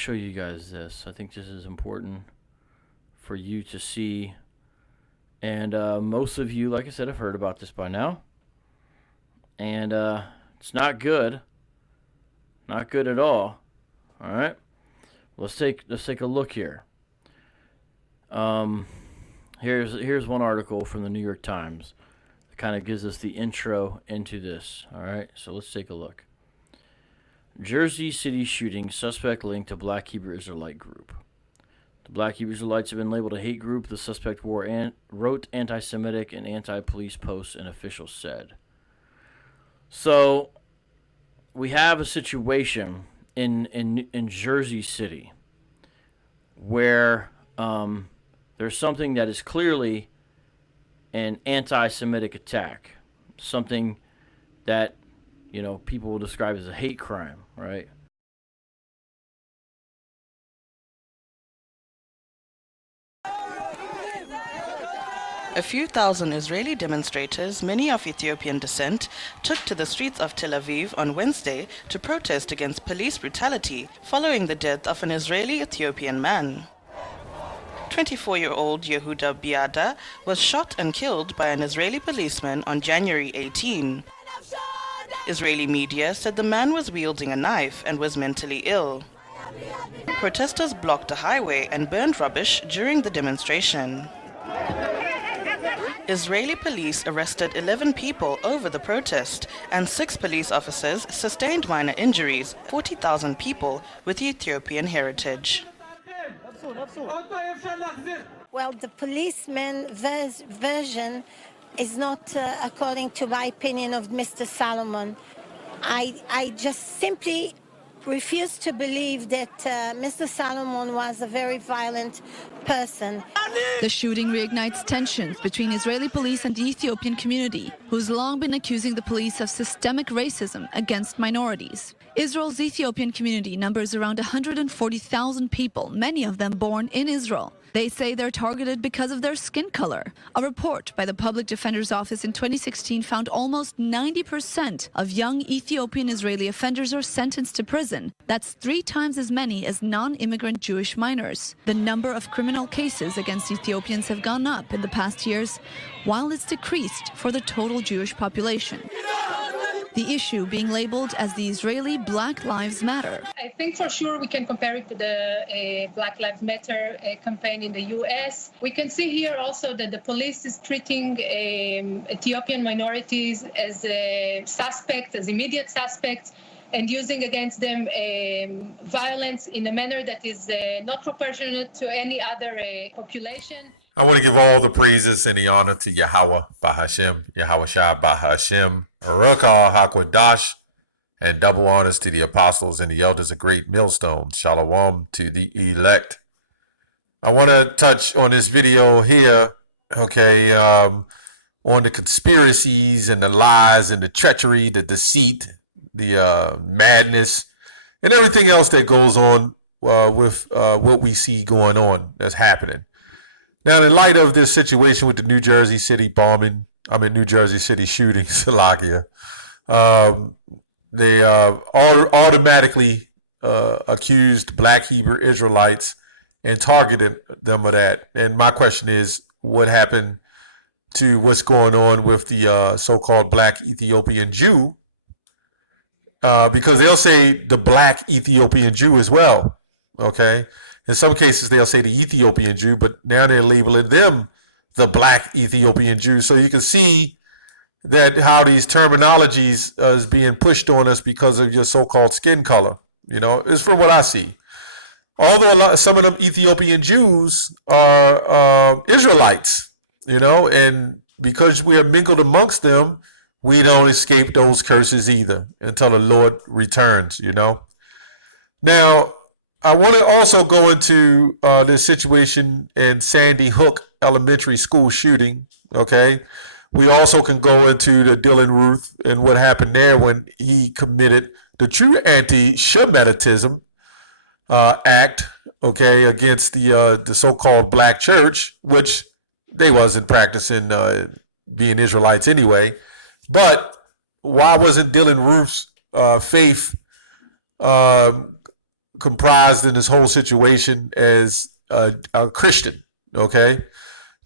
show you guys this. I think this is important for you to see. And most of you, like I said, have heard about this by now. And it's not good. Not good at all. All right. Let's take a look here. Here's one article from the New York Times that kind of gives us the intro into this. All right. So let's take a look. Jersey City shooting, suspect linked to Black Hebrew Israelite group. The Black Hebrew Israelites have been labeled a hate group. The suspect wrote anti-Semitic and anti-police posts, an official said. So we have a situation in Jersey City where there's something that is clearly an anti-Semitic attack, something that people will describe as a hate crime, right? A few thousand Israeli demonstrators, many of Ethiopian descent, took to the streets of Tel Aviv on Wednesday to protest against police brutality following the death of an Israeli-Ethiopian man. 24-year-old Yehuda Biada was shot and killed by an Israeli policeman on January 18. Israeli media said the man was wielding a knife and was mentally ill. Protesters blocked a highway and burned rubbish during the demonstration. Israeli police arrested 11 people over the protest, and 6 police officers sustained minor injuries, 40,000 people with Ethiopian heritage. Well, the policeman's version is not according to my opinion of Mr. Solomon. I just simply refuse to believe that Mr. Solomon was a very violent person. The shooting reignites tensions between Israeli police and the Ethiopian community, who's long been accusing the police of systemic racism against minorities. Israel's Ethiopian community numbers around 140,000 people, many of them born in Israel. They say they're targeted because of their skin color. A report by the Public Defender's Office in 2016 found almost 90% of young Ethiopian Israeli offenders are sentenced to prison. That's 3 times as many as non-immigrant Jewish minors. The number of criminal cases against Ethiopians have gone up in the past years, while it's decreased for the total Jewish population. The issue being labeled as the Israeli Black Lives Matter. I think for sure we can compare it to the Black Lives Matter campaign in the US. We can see here also that the police is treating Ethiopian minorities as suspects, as immediate suspects, and using against them violence in a manner that is not proportionate to any other population. I want to give all the praises and the honor to Yahweh Bahashem, Yahweh Shai Bahashem, Barakah HaKodash, and double honors to the apostles and the elders of Great Millstone. Shalom to the elect. I want to touch on this video here, okay, on the conspiracies and the lies and the treachery, the deceit, the madness, and everything else that goes on with what we see going on that's happening. Now, in light of this situation with the New Jersey City shooting, Salakia, they automatically accused Black Hebrew Israelites and targeted them of that. And my question is, what happened to what's going on with the so-called Black Ethiopian Jew? Because they'll say the Black Ethiopian Jew as well, okay? In some cases, they'll say the Ethiopian Jew, but now they're labeling them the Black Ethiopian Jew. So you can see that how these terminologies is being pushed on us because of your so-called skin color. It's from what I see. Although some of them Ethiopian Jews are Israelites, and because we are mingled amongst them, we don't escape those curses either until the Lord returns, Now, I want to also go into this situation in Sandy Hook Elementary School shooting, okay? We also can go into the Dylan Ruth and what happened there when he committed the true anti-Semitism act, okay, against the so-called Black church, which they wasn't practicing being Israelites anyway. But why wasn't Dylan Ruth's faith comprised in this whole situation as a Christian. Okay.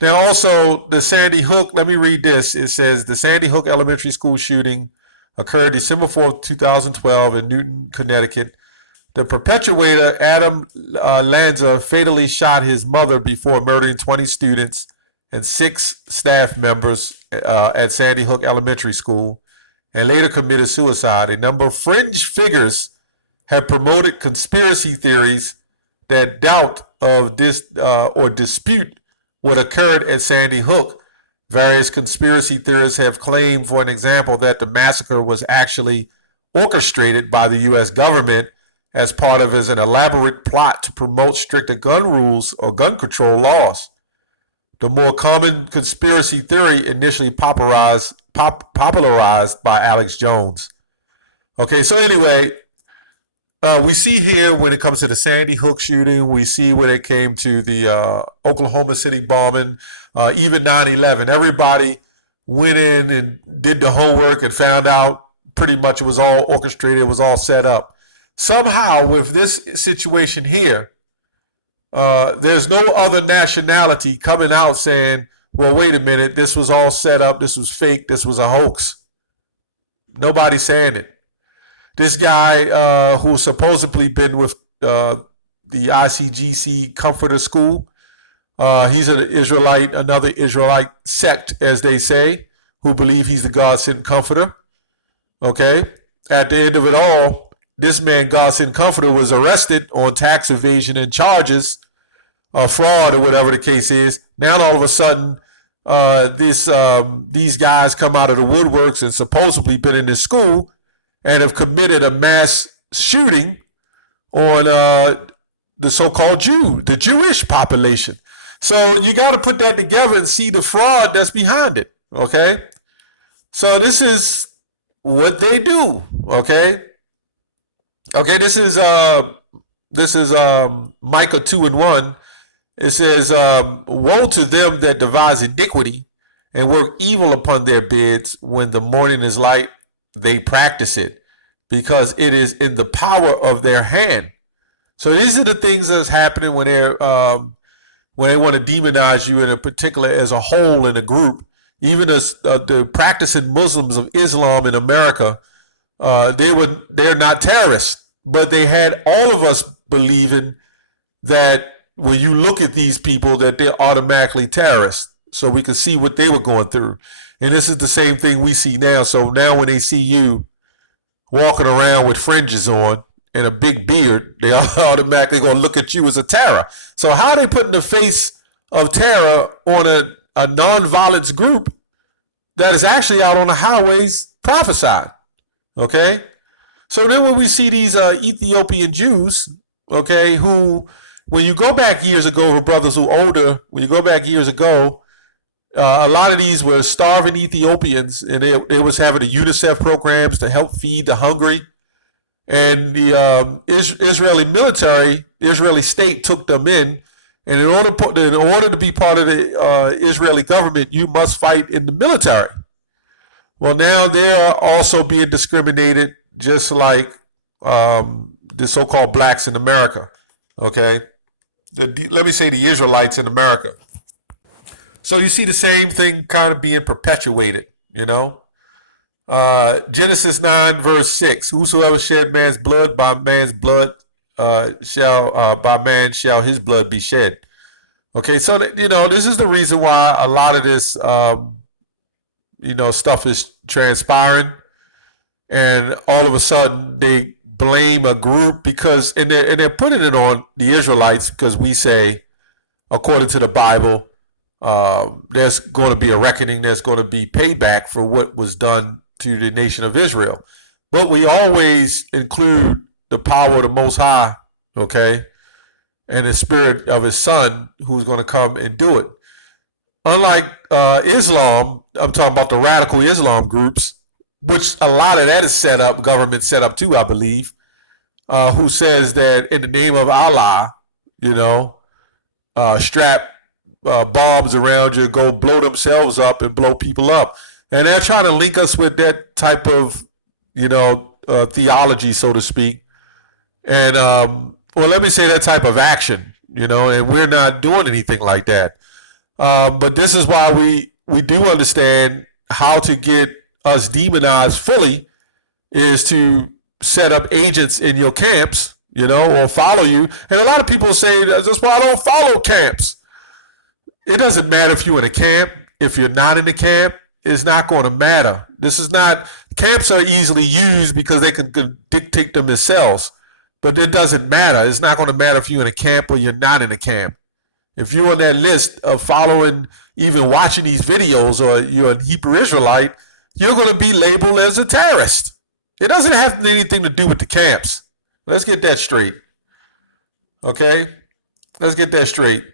Now, also the Sandy Hook. Let me read this. It says the Sandy Hook Elementary School shooting occurred December 4th, 2012 in Newton, Connecticut. The perpetrator, Adam Lanza, fatally shot his mother before murdering 20 students and 6 staff members at Sandy Hook Elementary School, and later committed suicide. A number of fringe figures have promoted conspiracy theories that doubt of this or dispute what occurred at Sandy Hook. Various conspiracy theorists have claimed, for an example, that the massacre was actually orchestrated by the U.S. government as part of an elaborate plot to promote stricter gun rules or gun control laws. The more common conspiracy theory initially popularized by Alex Jones. Okay, so anyway, we see here when it comes to the Sandy Hook shooting, we see when it came to the Oklahoma City bombing, even 9/11. Everybody went in and did the homework and found out pretty much it was all orchestrated, it was all set up. Somehow, with this situation here, there's no other nationality coming out saying, well, wait a minute, this was all set up, this was fake, this was a hoax. Nobody's saying it. This guy who's supposedly been with the ICGC Comforter School, he's an Israelite, another Israelite sect, as they say, who believe he's the God-sent comforter. Okay? At the end of it all, this man, God-sent comforter, was arrested on tax evasion and charges of fraud or whatever the case is. Now all of a sudden, these guys come out of the woodworks and supposedly been in this school and have committed a mass shooting on the so-called the Jewish population. So you got to put that together and see the fraud that's behind it. Okay, so this is what they do. Okay. Okay, this is Micah 2:1. It says, woe to them that devise iniquity and work evil upon their beds. When the morning is light, they practice it, because it is in the power of their hand. So these are the things that's happening when they want to demonize you in a particular, as a whole, in a group. Even as the practicing Muslims of Islam in America, they're not terrorists. But they had all of us believing that when you look at these people, that they're automatically terrorists. So we could see what they were going through. And this is the same thing we see now. So now when they see you walking around with fringes on and a big beard, they are automatically going to look at you as a terror. So how are they putting the face of terror on a non-violence group that is actually out on the highways prophesying? Okay? So then when we see these Ethiopian Jews, okay, who, when you go back years ago, for brothers who are older, when you go back years ago, a lot of these were starving Ethiopians, and they was having the UNICEF programs to help feed the hungry. And the Israeli military, the Israeli state took them in. And in order to be part of the Israeli government, you must fight in the military. Well, now they're also being discriminated, just like the so-called blacks in America, okay? Let me say the Israelites in America. So you see the same thing kind of being perpetuated, you know? Genesis 9, verse 6, whosoever shed man's blood, by man's blood by man shall his blood be shed. Okay, so, this is the reason why a lot of this, stuff is transpiring. And all of a sudden they blame a group because, and they're putting it on the Israelites, because we say, according to the Bible, there's going to be a reckoning, there's going to be payback for what was done to the nation of Israel. But we always include the power of the Most High, okay, and the spirit of his son who's going to come and do it. Unlike Islam, I'm talking about the radical Islam groups, which a lot of that is set up, government set up too, I believe, who says that in the name of Allah, strap bombs around you, go blow themselves up and blow people up. And they're trying to link us with that type of, theology, so to speak. And Well, let me say that type of action, and we're not doing anything like that. But this is why we do understand how to get us demonized fully is to set up agents in your camps, or follow you. And a lot of people say that's why I don't follow camps. It doesn't matter if you're in a camp. If you're not in the camp, it's not going to matter. This is not, camps are easily used because they can dictate them themselves. But it doesn't matter. It's not going to matter if you're in a camp or you're not in a camp. If you're on that list of following, even watching these videos, or you're a Hebrew Israelite, you're going to be labeled as a terrorist. It doesn't have anything to do with the camps. Let's get that straight. Okay? Let's get that straight.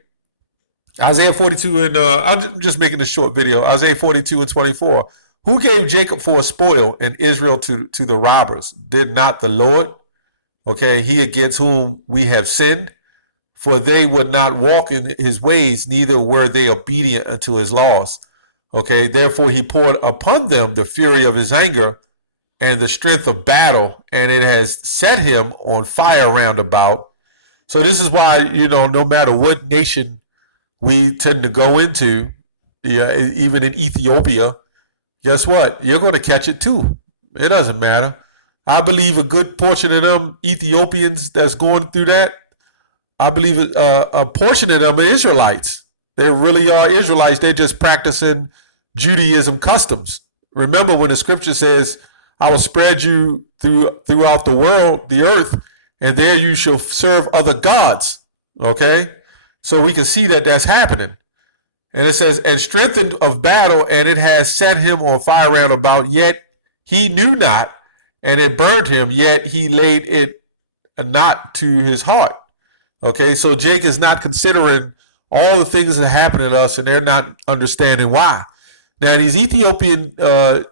Isaiah 42 and I'm just making this short video. Isaiah 42 and 24. Who gave Jacob for a spoil and Israel to the robbers? Did not the Lord? Okay, he against whom we have sinned, for they would not walk in his ways, neither were they obedient unto his laws. Okay, therefore he poured upon them the fury of his anger and the strength of battle, and it has set him on fire round about. So this is why, no matter what nation we tend to go into, even in Ethiopia, guess what? You're going to catch it too. It doesn't matter. I believe a good portion of them Ethiopians that's going through that, I believe a portion of them are Israelites. They really are Israelites. They're just practicing Judaism customs. Remember when the scripture says, I will spread you throughout the world, the earth, and there you shall serve other gods. Okay? So we can see that that's happening. And it says, and strengthened of battle, and it has set him on fire round about, yet he knew not, and it burned him, yet he laid it not to his heart. Okay, so Jake is not considering all the things that happen to us, and they're not understanding why. Now, these Ethiopian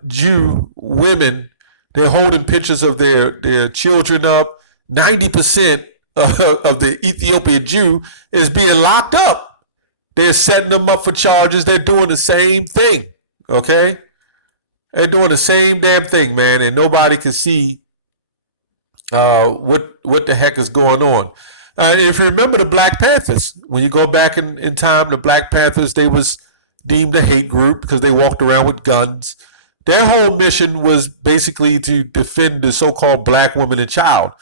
Jew women, they're holding pictures of their children up. 90% of the Ethiopian Jew is being locked up. They're setting them up for charges. They're doing the same thing, okay? They're doing the same damn thing, man, and nobody can see what the heck is going on. If you remember the Black Panthers, when you go back in time, the Black Panthers, they was deemed a hate group because they walked around with guns. Their whole mission was basically to defend the so-called black woman and child.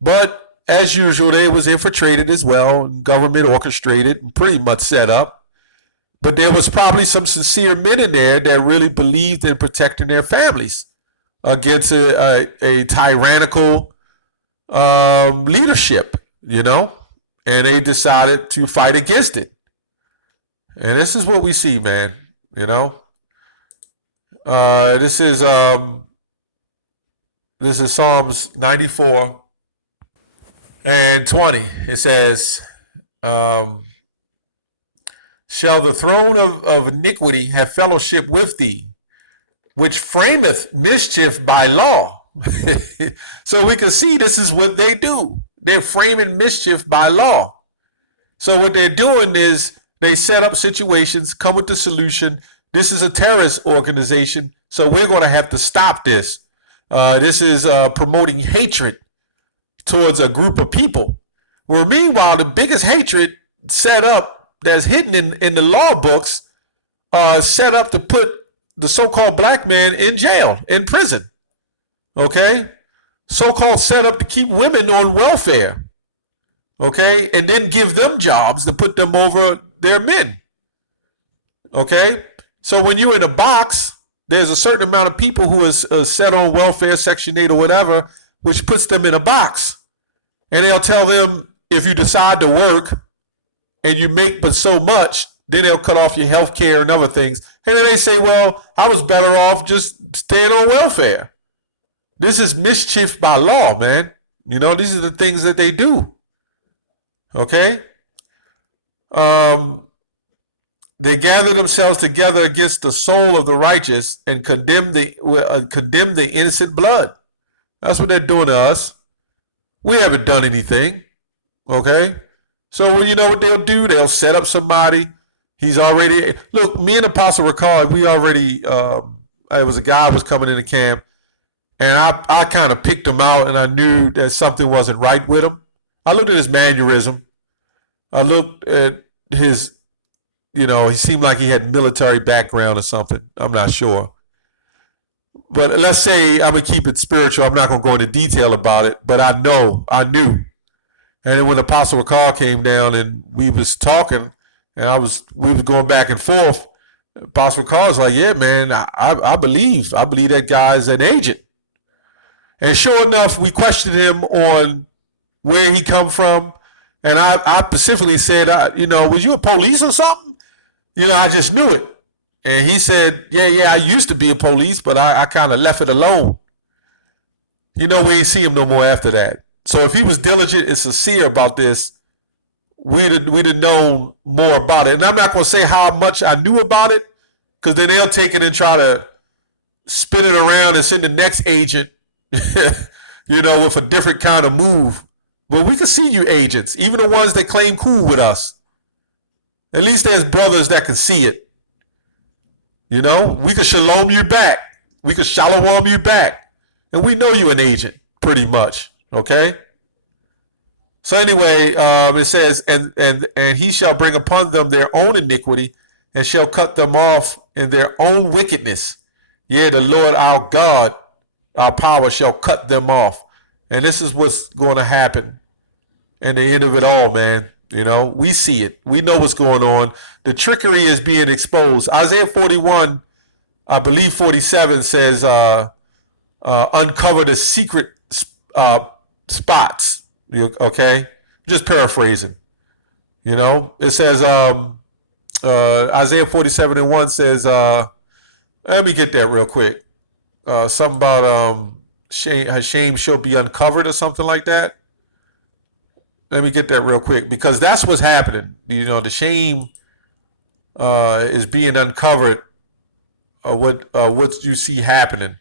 But as usual, they was infiltrated as well, and government orchestrated and pretty much set up. But there was probably some sincere men in there that really believed in protecting their families against a tyrannical leadership, and they decided to fight against it. And this is what we see, man, This is Psalms 94 and 20. It says, shall the throne of iniquity have fellowship with thee, which frameth mischief by law? So we can see this is what they do. They're framing mischief by law. So what they're doing is they set up situations, come with the solution. This is a terrorist organization, so we're going to have to stop this. This is promoting hatred towards a group of people. Well, meanwhile, the biggest hatred set up that's hidden in the law books set up to put the so-called black man in jail, in prison. Okay? So-called set up to keep women on welfare. Okay? And then give them jobs to put them over their men. Okay? So when you're in a box, there's a certain amount of people who is set on welfare, Section 8 or whatever, which puts them in a box. And they'll tell them, if you decide to work and you make but so much, then they'll cut off your health care and other things. And then they say, well, I was better off just staying on welfare. This is mischief by law, man. These are the things that they do. Okay? They gather themselves together against the soul of the righteous and condemn the innocent blood. That's what they're doing to us. We haven't done anything. Okay? So you know what they'll do? They'll set up somebody. He's already... Look, me and Apostle Ricard, we already... it was a guy who was coming into camp, and I kind of picked him out, and I knew that something wasn't right with him. I looked at his mannerism. I looked at his, he seemed like he had military background or something. I'm not sure. But let's say I'm going to keep it spiritual. I'm not going to go into detail about it, but I knew. And then when Apostle Ricard came down and we was talking, and we was going back and forth, Apostle Ricard was like, yeah, man, I believe that guy's an agent. And sure enough, we questioned him on where he come from. And I specifically said, was you a police or something? I just knew it. And he said, yeah, I used to be a police, but I kind of left it alone. We ain't see him no more after that. So if he was diligent and sincere about this, we'd have known more about it. And I'm not going to say how much I knew about it, because then they'll take it and try to spin it around and send the next agent, with a different kind of move. But we can see you agents, even the ones that claim cool with us. At least there's brothers that can see it. We can shalom you back. We can shalom you back. And we know you an agent, pretty much. Okay? So anyway, it says, and he shall bring upon them their own iniquity, and shall cut them off in their own wickedness. Yea, the Lord our God, our power, shall cut them off. And this is what's going to happen in the end of it all, man. We see it. We know what's going on. The trickery is being exposed. Isaiah 41, I believe 47 says, uncover the secret spots. Okay? Just paraphrasing. It says, Isaiah 47:1 says, let me get that real quick. Something about shame shall be uncovered or something like that. Let me get that real quick, because that's what's happening. The shame is being uncovered. What you see happening.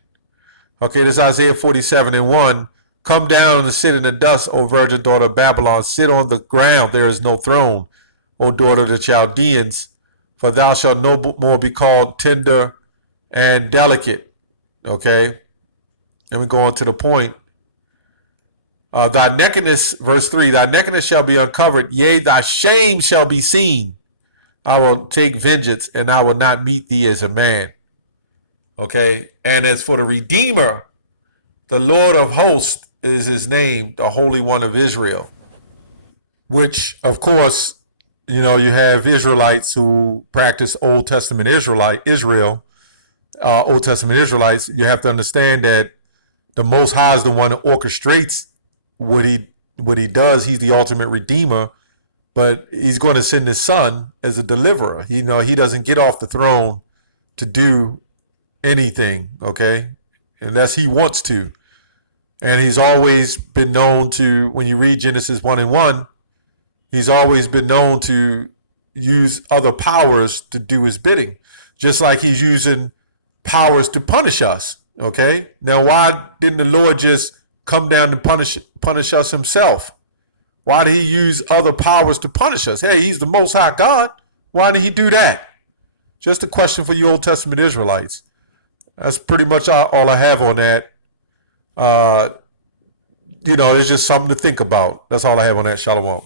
Okay, this is Isaiah 47:1. Come down and sit in the dust, O virgin daughter of Babylon. Sit on the ground. There is no throne, O daughter of the Chaldeans. For thou shalt no more be called tender and delicate. Okay, let me go on to the point. Thy nakedness, verse 3, thy nakedness shall be uncovered, yea, thy shame shall be seen. I will take vengeance, and I will not meet thee as a man. Okay, and as for the Redeemer, the Lord of hosts is his name, the Holy One of Israel. Which, of course, you have Israelites who practice Old Testament Israel. Old Testament Israelites, you have to understand that the Most High is the one that orchestrates what he does. He's the ultimate redeemer, but he's going to send his son as a deliverer. He doesn't get off the throne to do anything, okay, unless he wants to. And he's always been known to, when you read Genesis 1:1, he's always been known to use other powers to do his bidding, just like he's using powers to punish us. Okay, now why didn't the Lord just come down to punish us himself? Why did he use other powers to punish us? Hey, he's the Most High God. Why did he do that? Just a question for you Old Testament Israelites. That's pretty much all I have on that. It's just something to think about. That's all I have on that. Shalom.